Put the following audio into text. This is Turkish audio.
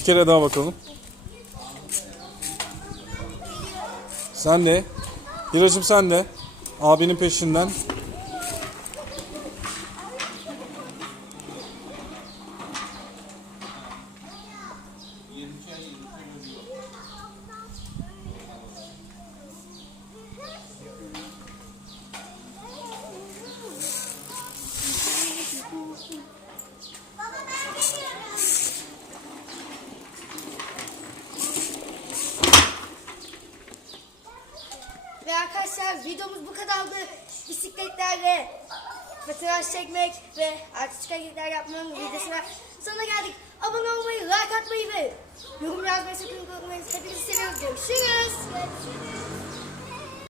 kere daha bakalım. Sen de. Hiracım sen de. Abinin peşinden. Ve arkadaşlar videomuz bu kadardı. Bisikletlerle fotoğraf çekmek ve artistik hareketler yapmanın videosuna sonuna geldik. Abone olmayı, like atmayı ve yorum yazmayı sakın unutmayın. Hepinizi seviyoruz. Görüşürüz. Görüşürüz.